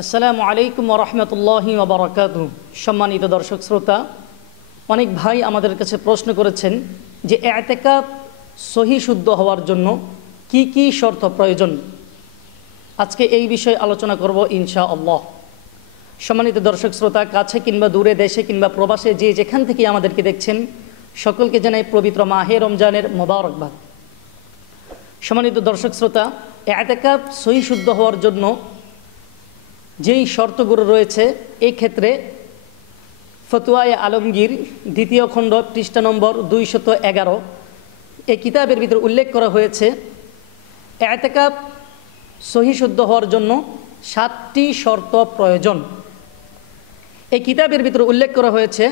আসসালামু আলাইকুম ওয়া রাহমাতুল্লাহি ওয়া বারাকাতুহু। সম্মানিত দর্শক শ্রোতা, অনেক ভাই আমাদের কাছে প্রশ্ন করেছেন যে ইতিকাফ সহি শুদ্ধ হওয়ার জন্য কি কি শর্ত প্রয়োজন। আজকে এই বিষয়ে আলোচনা করব ইনশাআল্লাহ। সম্মানিত দর্শক শ্রোতা, কাছে কিংবা দূরে, দেশে কিংবা প্রবাসে, যে যেখান থেকে আমাদেরকে দেখছেন, সকলকে জানাই পবিত্র মাহে রমজানের মোবারকবাদ। সম্মানিত দর্শক শ্রোতা, ইতিকাফ সহি শুদ্ধ হওয়ার জন্য যেই শর্তগুলো রয়েছে, এই ক্ষেত্রে ফতোয়ায়ে আলমগীর দ্বিতীয় খণ্ড পৃষ্ঠা নম্বর 211 এই কিতাবের ভিতরে উল্লেখ করা হয়েছে ইতিকাফ সহি শুদ্ধ হওয়ার জন্য 7টি শর্ত প্রয়োজন। এই কিতাবের ভিতরে উল্লেখ করা হয়েছে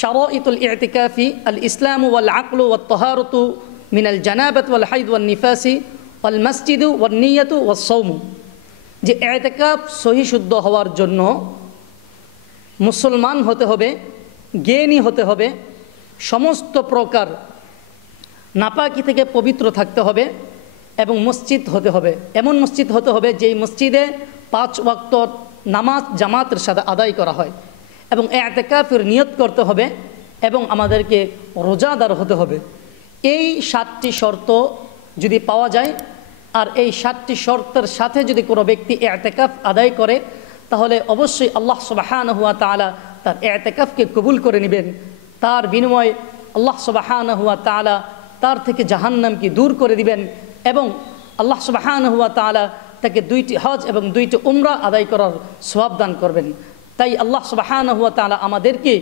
শারাইতুল ইতিকাফি আল ইসলাম ওয়াল আকল ওয়াত তাহারাতু মিনাল জানাবাত ওয়াল হাইদ ওয়ান নিফাসি ওয়াল মসজিদু ওয়ান নিয়তু ওয়াস সাওম। যে ইতিকাফ সহি শুদ্ধ হওয়ার জন্য মুসলমান হতে হবে, জ্ঞানী হতে হবে, সমস্ত প্রকার নাপাকি থেকে পবিত্র থাকতে হবে এবং মসজিদ হতে হবে, এমন মসজিদ হতে হবে যেই মসজিদে 5 ওয়াক্ত নামাজ জামাতের সাথে আদায় করা হয়, এবং ইতিকাফের নিয়ত করতে হবে এবং আমাদেরকে রোজাদার হতে হবে। এই 7টি শর্ত যদি পাওয়া যায়, আর এই 7টি শর্তের সাথে যদি কোনো ব্যক্তি ইতিকাফ আদায় করে, তাহলে অবশ্যই আল্লাহ সুবহানাহু ওয়া তাআলা তার ইতিকাফকে কবুল করে নেবেন। তার বিনিময়ে আল্লাহ সুবহানাহু ওয়া তাআলা তার থেকে জাহান্নামকে দূর করে দিবেন এবং আল্লাহ সুবহানাহু ওয়া তাআলা তাকে 2টি হজ এবং 2টি উমরা আদায় করার সওয়াব দান করবেন। তাই আল্লাহ সুবহানাহু ওয়া তাআলা আমাদেরকে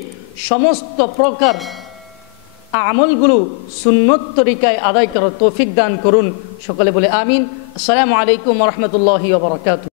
সমস্ত প্রকার আমলগুলো সুন্নত তরিকায় আদায় করার তৌফিক দান করুন। সকলে বলে আমিন। আসসালামু আলাইকুম ওয়া রাহমাতুল্লাহি ওয়া বারাকাতুহু।